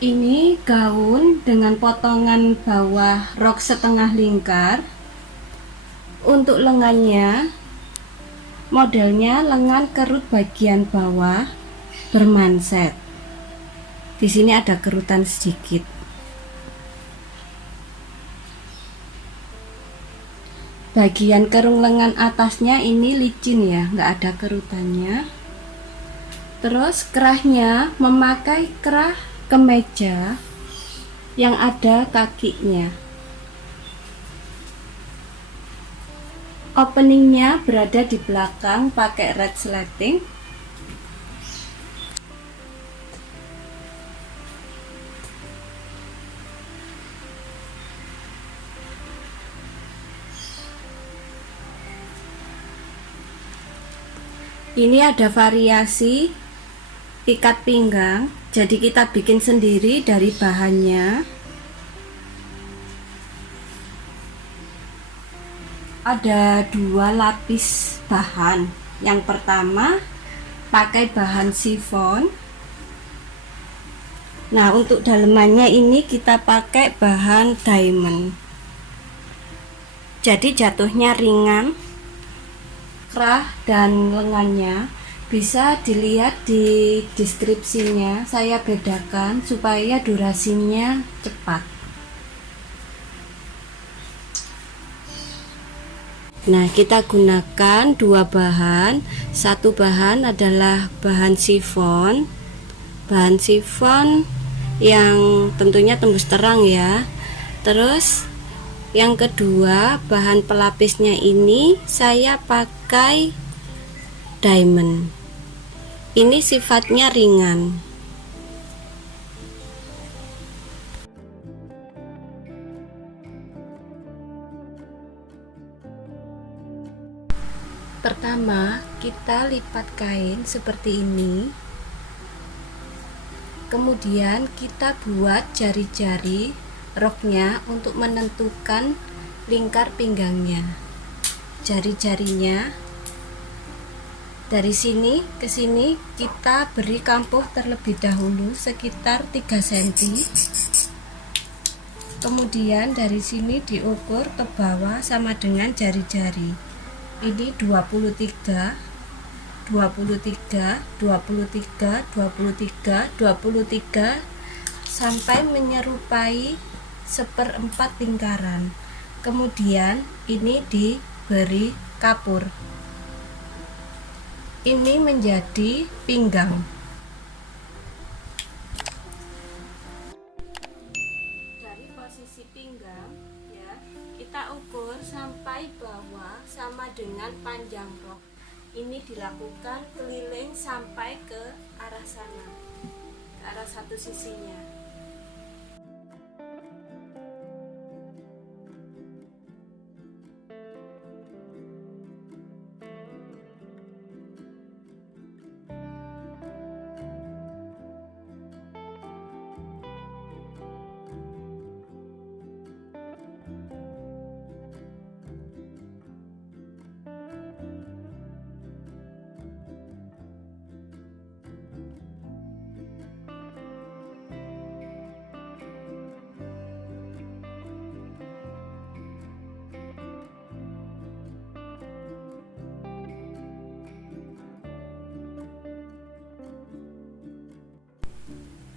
Ini gaun dengan potongan bawah rok setengah lingkar. Untuk lengannya, modelnya lengan kerut bagian bawah bermanset. Di sini ada kerutan sedikit. Bagian kerung lengan atasnya ini licin ya, nggak ada kerutannya. Terus kerahnya memakai kerah kemeja yang ada kakinya. Openingnya berada di belakang pakai red slating. Ini ada variasi ikat pinggang, jadi kita bikin sendiri dari bahannya. Ada dua lapis bahan. Yang pertama pakai bahan chiffon. Nah, untuk dalemannya ini kita pakai bahan diamond, jadi jatuhnya ringan. Kerah dan lengannya bisa dilihat di deskripsinya, saya bedakan supaya durasinya cepat. Nah, kita gunakan dua bahan. Satu bahan adalah bahan chiffon. Bahan chiffon yang tentunya tembus terang ya. Terus yang kedua, bahan pelapisnya ini saya pakai diamond. Ini sifatnya ringan. Pertama, kita lipat kain seperti ini. Kemudian kita buat jari-jari roknya untuk menentukan lingkar pinggangnya. Jari-jarinya dari sini ke sini kita beri kampuh terlebih dahulu sekitar 3 cm. Kemudian dari sini diukur ke bawah sama dengan jari-jari. Ini 23, 23, 23, 23, 23 sampai menyerupai 1/4 lingkaran. Kemudian ini diberi kapur. Ini menjadi pinggang. Dari posisi pinggang ya, kita ukur sampai bawah sama dengan panjang rok. Ini dilakukan keliling sampai ke arah sana, ke arah satu sisinya.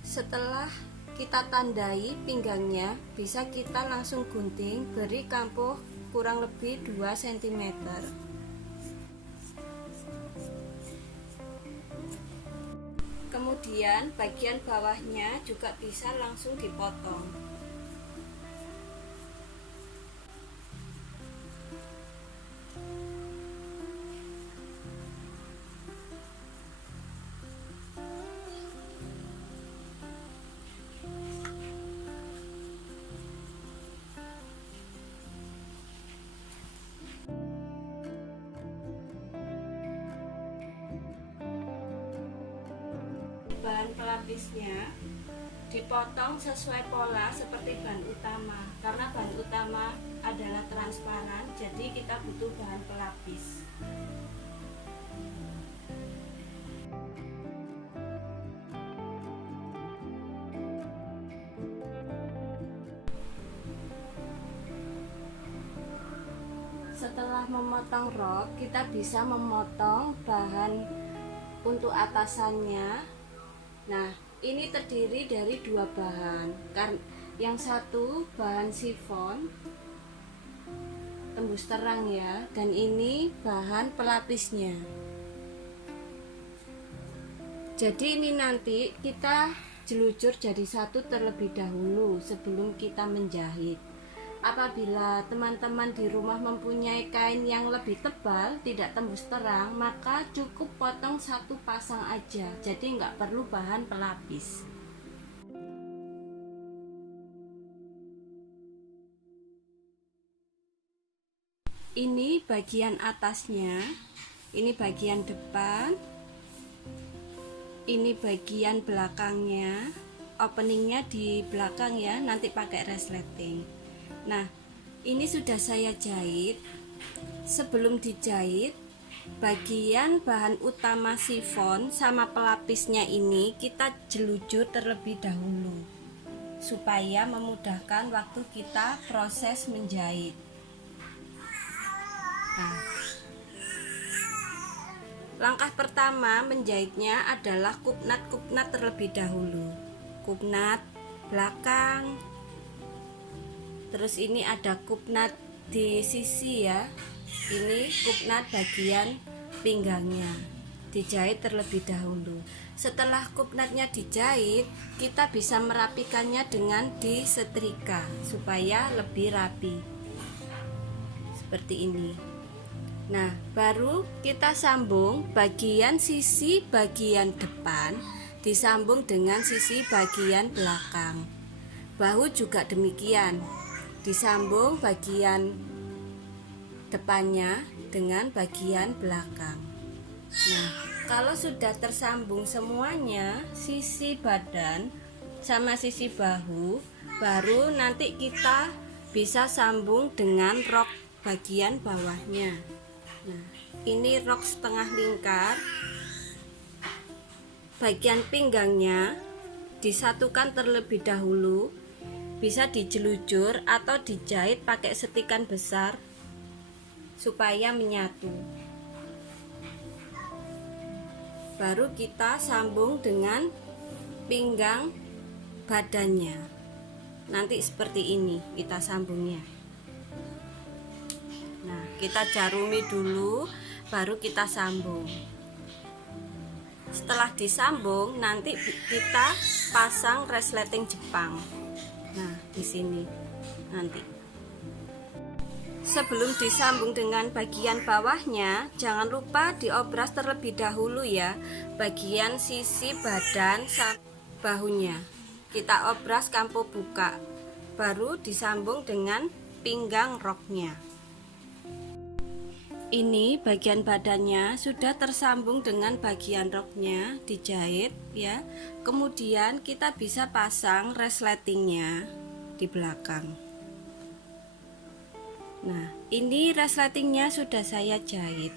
Setelah kita tandai pinggangnya, bisa kita langsung gunting, beri kampuh kurang lebih 2 cm. Kemudian bagian bawahnya juga bisa langsung dipotong. Bahan pelapisnya dipotong sesuai pola seperti bahan utama, karena bahan utama adalah transparan, jadi kita butuh bahan pelapis. setelah memotong rok, kita bisa memotong bahan untuk atasannya. Nah, ini terdiri dari dua bahan. Yang satu bahan sifon tembus terang ya, dan ini bahan pelapisnya. Jadi ini nanti kita jelujur jadi satu terlebih dahulu sebelum kita menjahit. Apabila teman-teman di rumah mempunyai kain yang lebih tebal, tidak tembus terang, maka cukup potong satu pasang aja, jadi nggak perlu bahan pelapis. Ini bagian atasnya, ini bagian depan, ini bagian belakangnya. Openingnya di belakang ya, nanti pakai resleting. Nah, ini sudah saya jahit. Sebelum dijahit, bagian bahan utama sifon sama pelapisnya ini kita jelujur terlebih dahulu supaya memudahkan waktu kita proses menjahit. Nah, langkah pertama menjahitnya adalah kupnat terlebih dahulu. Kupnat belakang. Terus ini ada kupnat di sisi ya. Ini kupnat bagian pinggangnya. Dijahit terlebih dahulu. Setelah kupnatnya dijahit, kita bisa merapikannya dengan disetrika supaya lebih rapi. Seperti ini. Nah, baru kita sambung bagian sisi bagian depan disambung dengan sisi bagian belakang. Bahu juga demikian, disambung bagian depannya dengan bagian belakang. Nah, kalau sudah tersambung semuanya, sisi badan sama sisi bahu, baru nanti kita bisa sambung dengan rok bagian bawahnya. Nah, ini rok setengah lingkar. Bagian pinggangnya disatukan terlebih dahulu, bisa dijelujur atau dijahit pakai setikan besar supaya menyatu. Baru kita sambung dengan pinggang badannya. Nanti seperti ini kita sambungnya. Nah, kita jarumi dulu, baru kita sambung. Setelah disambung, nanti kita pasang resleting Jepang. Nah, di sini nanti. Sebelum disambung dengan bagian bawahnya, jangan lupa diobras terlebih dahulu ya, bagian sisi badan sampai bahunya. Kita obras kampo buka, baru disambung dengan pinggang roknya. Ini bagian badannya sudah tersambung dengan bagian roknya, dijahit ya. Kemudian kita bisa pasang resletingnya di belakang. Nah, ini resletingnya sudah saya jahit.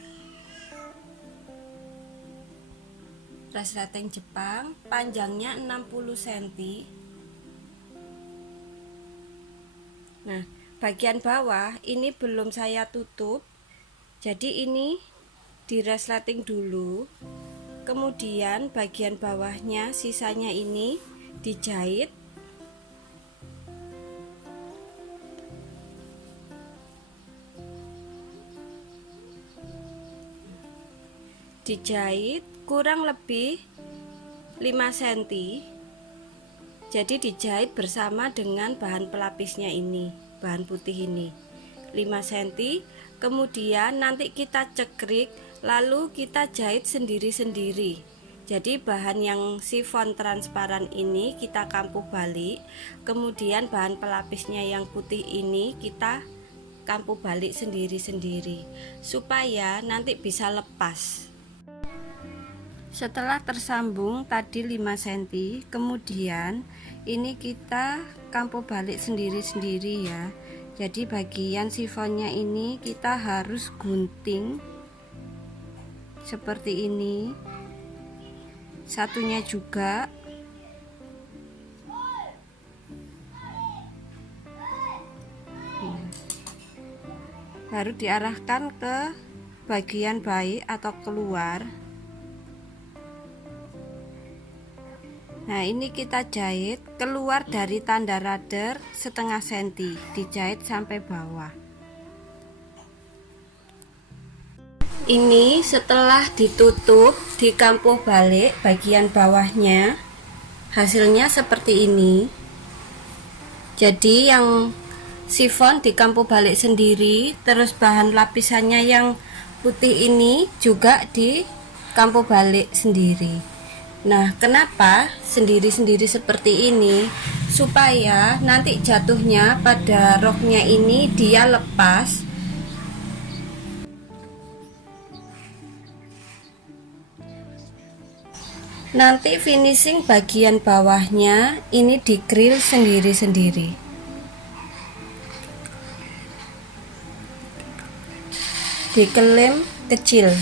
Resleting Jepang, panjangnya 60 cm. Nah, bagian bawah ini belum saya tutup. Jadi ini di resleting dulu, kemudian bagian bawahnya sisanya ini dijahit. Dijahit kurang lebih 5 cm. Jadi dijahit bersama dengan bahan pelapisnya ini, bahan putih ini 5 cm. Kemudian nanti kita cekrik, lalu kita jahit sendiri-sendiri. Jadi bahan yang sifon transparan ini kita kampuh balik, kemudian bahan pelapisnya yang putih ini kita kampuh balik sendiri-sendiri supaya nanti bisa lepas. Setelah tersambung tadi 5 cm, kemudian ini kita kampuh balik sendiri-sendiri ya. Jadi bagian sifonnya ini kita harus gunting seperti ini. Satunya juga. baru diarahkan ke bagian baik atau keluar. Nah, ini kita jahit keluar dari tanda rudder setengah senti, dijahit sampai bawah. Ini setelah ditutup, dikampuh balik bagian bawahnya, hasilnya seperti ini. Jadi yang sifon dikampuh balik sendiri, terus bahan lapisannya yang putih ini juga dikampuh balik sendiri. Nah, kenapa sendiri-sendiri seperti ini? Supaya nanti jatuhnya pada roknya ini dia lepas. Nanti finishing bagian bawahnya ini di grill sendiri-sendiri. Dikelem kecil.